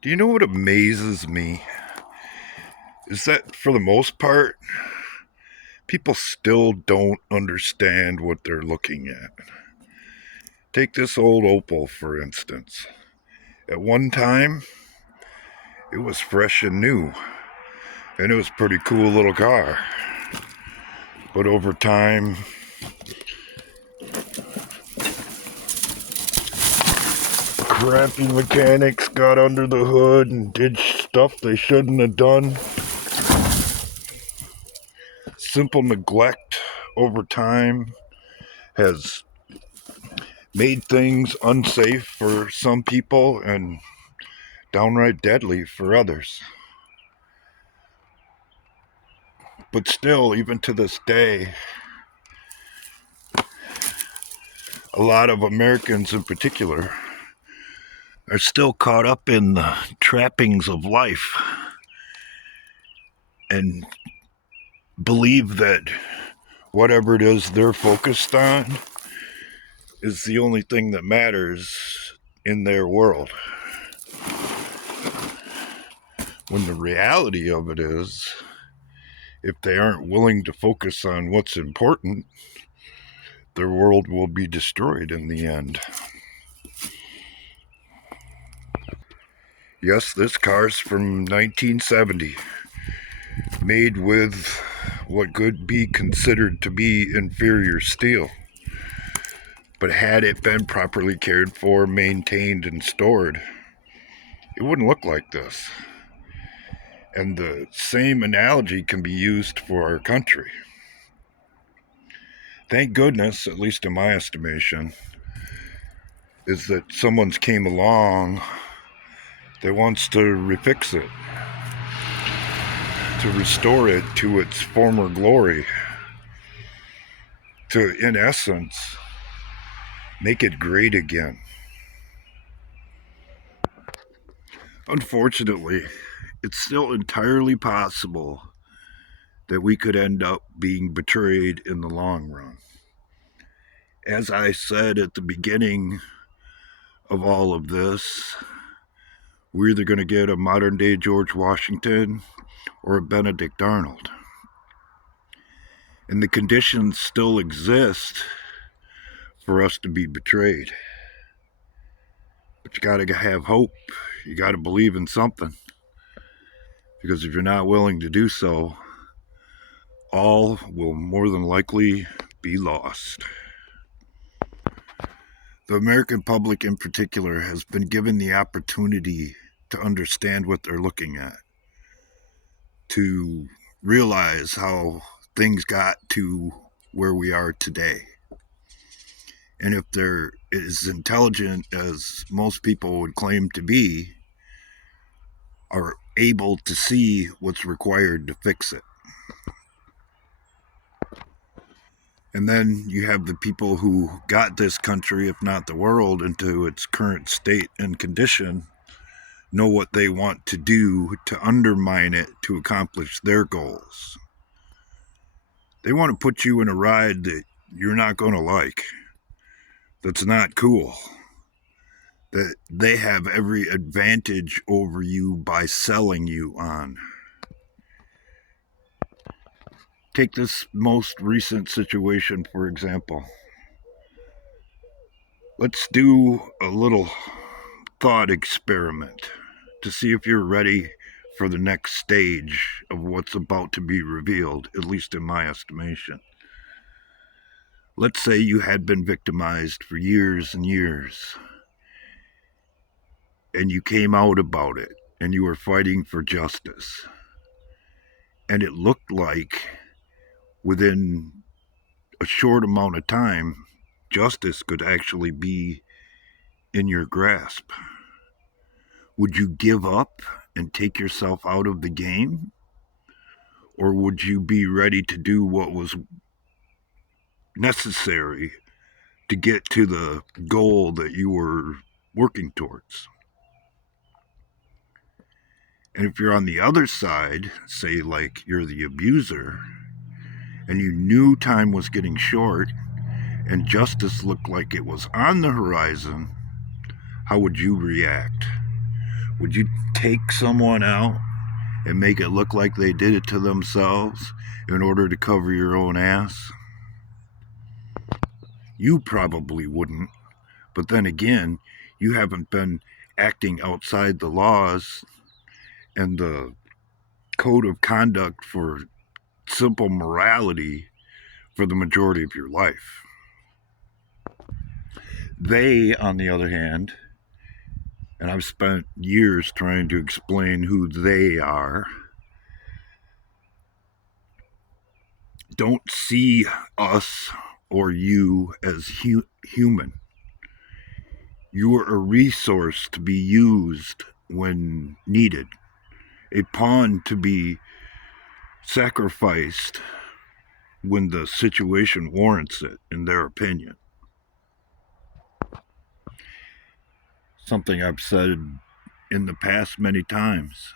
Do you know what amazes me? Is that for the most part, people still don't understand what they're looking at. Take this old Opel, for instance. At one time, it was fresh and new, and it was a pretty cool little car. But over time, crappy mechanics got under the hood and did stuff they shouldn't have done. Simple neglect over time has made things unsafe for some people and downright deadly for others. But still, even to this day, a lot of Americans in particular are still caught up in the trappings of life and believe that whatever it is they're focused on is the only thing that matters in their world. When the reality of it is, if they aren't willing to focus on what's important, their world will be destroyed in the end. Yes, this car's from 1970, made with what could be considered to be inferior steel. But had it been properly cared for, maintained, and stored, it wouldn't look like this. And the same analogy can be used for our country. Thank goodness, at least in my estimation, is that someone's came along that wants to refix it, to restore it to its former glory, to, in essence, make it great again. Unfortunately, it's still entirely possible that we could end up being betrayed in the long run. As I said at the beginning of all of this, we're either going to get a modern day George Washington or a Benedict Arnold. And the conditions still exist for us to be betrayed. But you got to have hope. You got to believe in something. Because if you're not willing to do so, all will more than likely be lost. The American public in particular has been given the opportunity to understand what they're looking at, to realize how things got to where we are today. And if they're as intelligent as most people would claim to be, are able to see what's required to fix it. And then you have the people who got this country, if not the world, into its current state and condition, know what they want to do to undermine it to accomplish their goals. They want to put you in a ride that you're not going to like, that's not cool, that they have every advantage over you by selling you on. Take this most recent situation, for example. Let's do a little thought experiment to see if you're ready for the next stage of what's about to be revealed, at least in my estimation. Let's say you had been victimized for years and years, and you came out about it, and you were fighting for justice. And it looked like within a short amount of time, justice could actually be in your grasp. Would you give up and take yourself out of the game? Or would you be ready to do what was necessary to get to the goal that you were working towards? And if you're on the other side, say like you're the abuser, and you knew time was getting short and justice looked like it was on the horizon, how would you react? Would you take someone out and make it look like they did it to themselves in order to cover your own ass? You probably wouldn't. But then again, you haven't been acting outside the laws and the code of conduct for simple morality for the majority of your life. They, on the other hand, and I've spent years trying to explain who they are, don't see us or you as human. You are a resource to be used when needed, a pawn to be sacrificed when the situation warrants it, in their opinion. Something I've said in the past many times.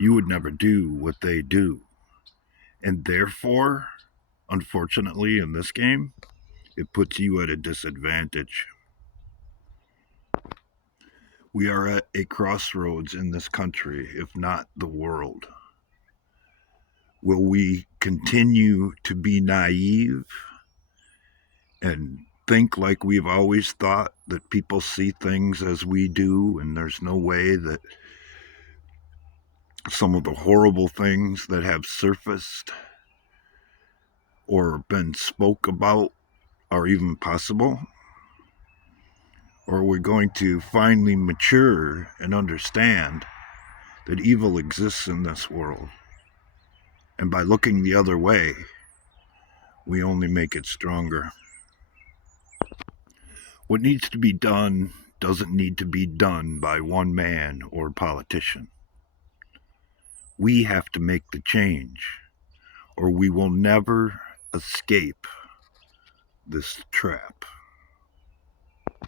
You would never do what they do. And therefore, unfortunately, in this game, it puts you at a disadvantage. We are at a crossroads in this country, if not the world. Will we continue to be naive and think like we've always thought, that people see things as we do, and there's no way that some of the horrible things that have surfaced or been spoke about are even possible? Or are we going to finally mature and understand that evil exists in this world, and by looking the other way, we only make it stronger? What needs to be done doesn't need to be done by one man or politician. We have to make the change, or we will never escape this trap.